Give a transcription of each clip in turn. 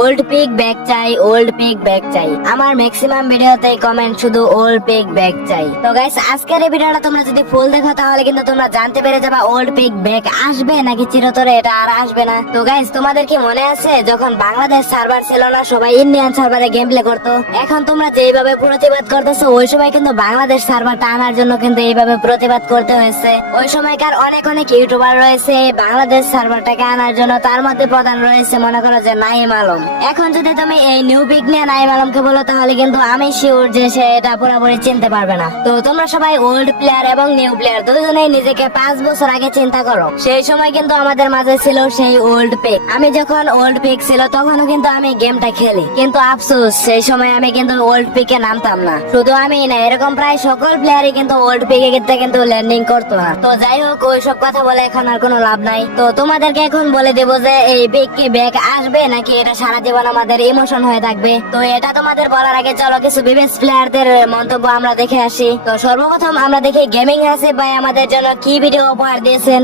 Old peak back চাই, old peak back চাই। আমার ম্যাক্সিমাম ভিডিওতে কমেন্ট শুধু ওল্ড পিক ব্যাক চাই। তো গাইস আজকের এই ভিডিওটা তোমরা যদি ফুল দেখো তাহলে কিন্তু তোমরা জানতে পেরে যাবে ওল্ড পিক ব্যাক আসবে নাকি চিরতরে এটা আর আসবে না। তো গাইস তোমাদের কি মনে আছে যখন বাংলাদেশ সার্ভার ছিল না, সবাই ইন্ডিয়ান সার্ভারে গেম প্লে করতো? এখন তোমরা যেভাবে প্রতিবাদ করতেছো ওই সময় কিন্তু বাংলাদেশ সার্ভারটা আনার জন্য কিন্তু এইভাবে প্রতিবাদ করতে হয়েছে। ওই সময়কার অনেক অনেক ইউটিউবার রয়েছে বাংলাদেশ সার্ভারটাকে আনার জন্য, তার মধ্যে প্রধান রয়েছে মনে করো যে নাইম আলম। এখন যদি তুমি এই নিউ পিক নিয়ে নাইম আলমকে বলো তাহলে কিন্তু আমি শিওর যে সে এটা পুরোপুরি চিনতে পারবে না। তো তোমরা সবাই ওল্ড প্লেয়ার এবং নিউ প্লেয়ার দুজনেই নিজেকে 5 বছর আগে চিন্তা করো। সেই সময় কিন্তু আমাদের মাঝে ছিল সেই ওল্ড পিক। আমি যখন ওল্ড পিক ছিল তখনও কিন্তু আমি গেমটা খেলি, কিন্তু আফসোস সেই সময় আমি কিন্তু ওল্ড পিকে নামতাম না। শুধু আমি না, এরকম প্রায় সকল প্লেয়ারই কিন্তু ওল্ড পিকে কিন্তু ল্যান্ডিং করতো না। তো যাই হোক ওইসব কথা বলে এখন আর কোনো লাভ নাই। তো তোমাদেরকে এখন বলে দেবো যে এই পিক কি ব্যাক আসবে নাকি এটা সারা জীবন আমাদের ইমোশন হয়ে থাকবে। তো এটা তোমাদের বলার আগে চলো কিছু বিবেস প্লেয়ারদের মন্তব্য আমরা দেখে আসি। তো সর্বপ্রথম আমরা দেখি গেমিং হাসিব ভাই আমাদের জন্য কি ভিডিও উপহার দিয়েছেন।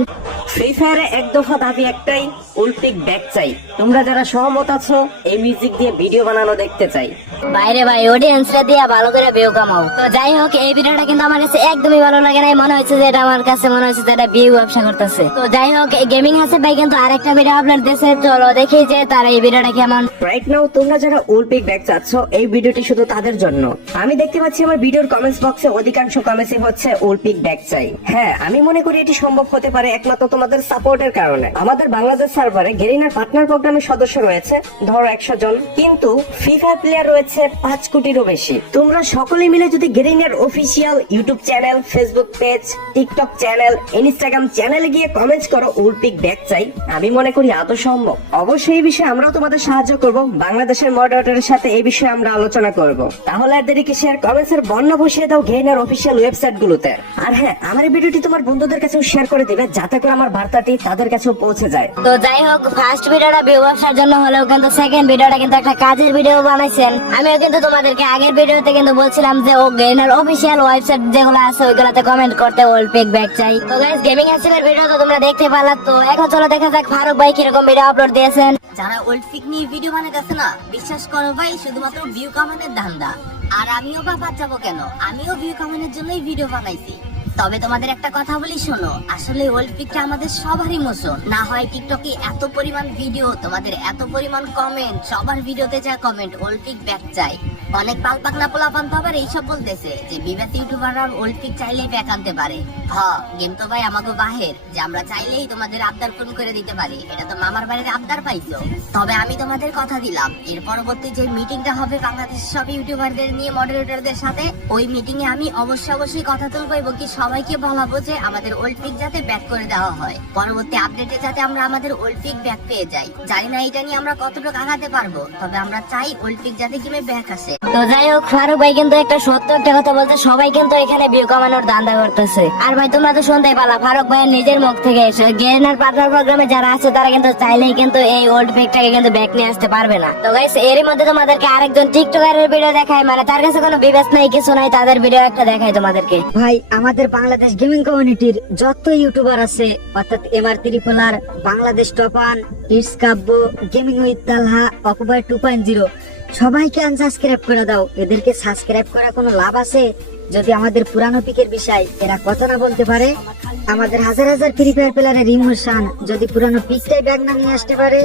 ফ্রি ফায়ারে এক দফা দাবি একটাই, ওল্ড পিক ব্যাক চাই। তোমরা যারা সহমত আছো এই মিউজিক দিয়ে ভিডিও বানানো দেখতে চাই। বাইরে ভাই অডিয়েন্সরা দিয়া ভালো করে ভিউ কামাও। তো যাই হোক এই ভিডিওটা কিন্তু আমার কাছে একদমই ভালো লাগে নাই, মনে হচ্ছে যে এটা আমার কাছে মনে হচ্ছে যে এটা ভিউ ব্যবসা করতেছে। তো যাই হোক এই গেমিং হাসিব ভাই কিন্তু আরেকটা ভিডিও আপলোড দিয়েছে, চলো দেখি যে তার এই ভিডিওটা কেমন। রাইট নাও তোমরা যারা ওল্ড পিক ব্যাক চাচ্ছ এই ভিডিওটি শুধু তাদের জন্য। আমি দেখতে পাচ্ছি আমার ভিডিওর কমেন্টস বক্সে অধিকাংশ কমেন্টসই হচ্ছে ওল্ড পিক ব্যাক চাই। হ্যাঁ আমি মনে করি এটি সম্ভব হতে পারে একমাত্র তোমাদের সাপোর্টের কারণে। আমাদের বাংলাদেশ সার্ভারে গেরিনার পার্টনার প্রোগ্রামের সদস্য রয়েছে ধরো 100 জন, কিন্তু ফ্রি ফায়ার প্লেয়ার রয়েছে 5 কোটিরও বেশি। তোমরা সকলে মিলে যদি গেরিনার official YouTube channel, Facebook page, TikTok channel, Instagram চ্যানেলে গিয়ে কমেন্টস করো ওল্ড পিক ব্যাক চাই, আমি মনে করি আদৌ সম্ভব। অবশ্যই এই বিষয়ে আমরাও তোমাদের সাহায্য করব। বাংলাদেশের মডারেটরের সাথে এই বিষয়ে আমরা আলোচনা করব। তাহলে আর দেরি কিসের, কমেন্টস এর বর্ণনা বসিয়ে দাও গেরিনার অফিসিয়াল ওয়েবসাইট গুলোতে। আর হ্যাঁ আমার এই ভিডিওটি তোমার বন্ধুদের কাছেও শেয়ার করে দিবে যাতে করে আমার বার্তাটি তাদের কাছেও পৌঁছে যায়। তো যাই হোক ফার্স্ট ভিডিওটা ভিউ ব্যবসার জন্য হলেও কিন্তু সেকেন্ড ভিডিওটা কিন্তু একটা কাজের ভিডিও বানাইছেন। আমিও কিন্তু তোমাদেরকে আগের ভিডিওতে কিন্তু বলছিলাম যে ও গেরিনার অফিসিয়াল ওয়েবসাইট যেগুলো আছে ওইগুলোতে কমেন্ট করতে ওল্ড পিক ব্যাক চাই। তো গাইস গেমিং হাসিবের ভিডিও তো তোমরা দেখতে পারলা। তো এখন চলো দেখা যাক ফারুক ভাই কিরকম ভিডিও আপলোড দিয়েছেন। যারা ওল্ড পিক নিয়ে ভিডিও বানাইতেছে না, বিশ্বাস করো ভাই শুধুমাত্র ভিউ কামানোর ধান্দা। আর আমিও বা বাদ যাবো কেন, আমিও ভিউ কামানোর জন্যই ভিডিও বানাইছি। তবে তোমাদের একটা কথা বলি শোনো, আসলে ওল্ড পিকটা আমাদের সবার ইমোশন। না হয় টিকটকে এত পরিমাণ ভিডিও, তোমাদের এত পরিমাণ কমেন্ট, সবার ভিডিওতে যা কমেন্ট ওল্ড পিক ব্যাক চাই। অনেক পালপাক না পোলাপান তো আবার এইসব বলতেছে যে বিবেক ইউটিউবাররা ওল্ড পিক চাইলেই ব্যাক আনতে পারে। গেম তো ভাই আমাকে বাহের যে আমরা চাইলেই তোমাদের আবদার পূরণ করে দিতে পারি, এটা তো মামার বাড়ির আবদার পাইছো। তবে আমি তোমাদের কথা দিলাম এর পরবর্তী যে মিটিংটা হবে বাংলাদেশের সব ইউটিউবারদের নিয়ে মডারেটরদের সাথে, ওই মিটিং এ আমি অবশ্যই কথা তুলবো এবং কি সবাইকে বলাবো যে আমাদের ওল্ড পিক যাতে ব্যাক করে দেওয়া হয়, পরবর্তী আপডেটে যাতে আমরা আমাদের ওল্ড পিক ব্যাক পেয়ে যাই। জানি না এটা নিয়ে আমরা কতটুকু আগাতে পারবো, তবে আমরা চাই ওল্ড পিক যাতে গেমে ব্যাক আসে। তো যাই হোক ফারুক ভাই কিন্তু একটা সত্য একটা কথা বলছে, সবাই কিন্তু এখানে ভিউ কামানোর ধান্দা করতেছে। আর ভাই তোমরা তো শুনতেই পারলা ফারুক ভাইয়ের নিজের মুখ থেকে গেরিনার পার্টনার প্রোগ্রামে যারা আছে তারা কিন্তু চাইলেই কিন্তু এই ওল্ড পিকটাকে কিন্তু ব্যাক নিয়ে আসতে পারবে না। তো গাইস এরই মধ্যে তোমাদেরকে আরেকজন টিকটকারের ভিডিও দেখাই, মানে তার কাছে কোনো বিবেচ নাই কিছু নাই, তাদের ভিডিও একটা দেখাই তোমাদেরকে। ভাই আমাদের বাংলাদেশ গেমিং কমিউনিটির যত ইউটিউবার আছে অর্থাৎ এমআর ত্রিপোলার, বাংলাদেশ টপান, it's Kabbo, gaming with Talha, occupy 2.0 সবাইকে আনসাবস্ক্রাইব করে দাও। এদেরকে সাবস্ক্রাইব করা কোনো লাভ আছে? যদি আমাদের পুরানো পিকের বিষয় এরা কথা না বলতে পারে, আমাদের হাজার হাজার ফ্রি ফায়ার প্লেয়ারের ইমোশন যদি পুরানো পিকটাই ব্যাগ না নিয়ে আসতে পারে।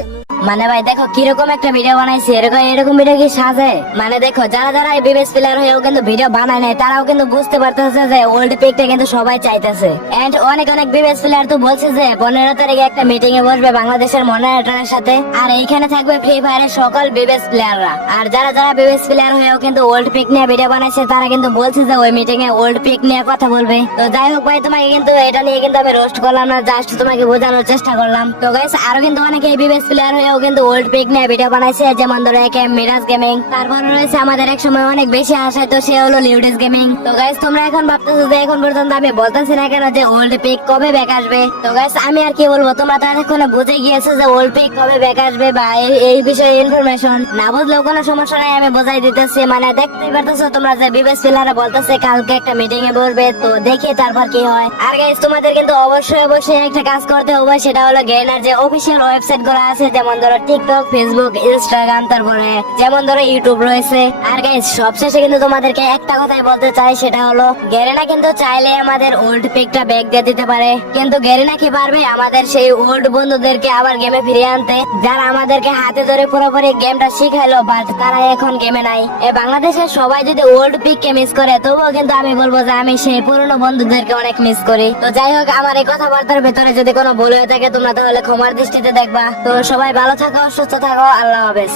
মানে ভাই দেখো কিরকম একটা ভিডিও বানাইছে, এরকম ভিডিও কি সাজে? মানে দেখো যারা যারা বিবেস প্লেয়ার হয়েও কিন্তু ভিডিও বানায় নাই তারাও কিন্তু বুঝতে পারতেছে যে ওল্ড পিকটা কিন্তু সবাই চাইতেছে। এন্ড অনেক বিবেস প্লেয়ার তো বলছে যে 15 তারিখে একটা মিটিং এ বসবে বাংলাদেশের মডারেটরের সাথে, আর এইখানে থাকবে ফ্রি ফায়ারের সকল বিবেস প্লেয়াররা। আর যারা যারা বিবেস প্লেয়ার হয়েও কিন্তু ওল্ড পিক নিয়ে ভিডিও বানাইছে তারা কিন্তু বলছে যে ওই মিটিং এ ওল্ড পিক নিয়ে কথা বলবে। তো যাই হোক ভাই তোমাকে কিন্তু এটা নিয়ে কিন্তু আমি রোস্ট করলাম না, জাস্ট তোমাকে বোঝানোর চেষ্টা করলাম। তো গাইস আরো কিন্তু অনেকে বিবেস প্লেয়ার হয়েও কিন্তু ওল্ড পিক নিয়ে ভিডিও বানাইছে, যেমন ধরো একে মিরাজ গেমিং, তারপর রয়েছে আমাদের এক সময় অনেক বেশি আশায় তো সে হলো লিউডিস গেমিং। তো গাইস তোমরা এখন ভাবতেছো যে এখন পর্যন্ত আমি বলতেছি না কেন যে ওল্ড পিক কবে ব্যাক আসবে। তো গাইস আমি আর কি বলবো, তোমরা তো এতক্ষণে বুঝে গিয়েছো যে ওল্ড পিক কবে ব্যাক আসবে বা এই বিষয়ে ইনফরমেশন না বুঝলেও কোনো সমস্যা নাই, আমি বোঝাই দিতেছি। মানে দেখতেই পারতেছো তোমরা যে বিবেস প্লেয়াররা বলতেছে কালকে একটা মিটিং এ বসবে, তো দেখি তারপর কি হয়। আর গাইস তোমাদের তোমাদের কিন্তু অবশ্যই একটা কাজ করতে হবে, সেটা হলো গেরিনার যে অফিসিয়াল ওয়েবসাইট গুলো আছে, যেমন ধরো টিকটক, ফেসবুক, ইনস্টাগ্রাম, তারপরে যেমন ধরো ইউটিউব রয়েছে। আর গাইস সবশেষে কিন্তু তোমাদেরকে একটা কথাই বলতে চাই, সেটা হলো গেরিনা কিন্তু চাইলে আমাদের ওল্ড পিকটা ব্যাক দিয়ে দিতে পারে, কিন্তু গেরিনা কি পারবে আমাদের সেই ওল্ড বন্ধুদেরকে আবার গেমে ফিরিয়ে আনতে, যারা আমাদেরকে হাতে ধরে পুরোপুরি গেমটা শিখাইলো বাট তারা এখন গেমে নাই। বাংলাদেশের সবাই যদি ওল্ড পিক কে মিস করে, তবুও কিন্তু আমি বলবো যে আমি সেই পুরনো বন্ধুদেরকে অনেক মিস করি। তো যাই হোক, আমার এই কথাবার্তার ভেতরে যদি কোনো ভুল হয়ে থাকে তোমরা তাহলে ক্ষমার দৃষ্টিতে দেখবা। তো সবাই ভালো থাকো, সুস্থ থাকো, আল্লাহ হাফেজ।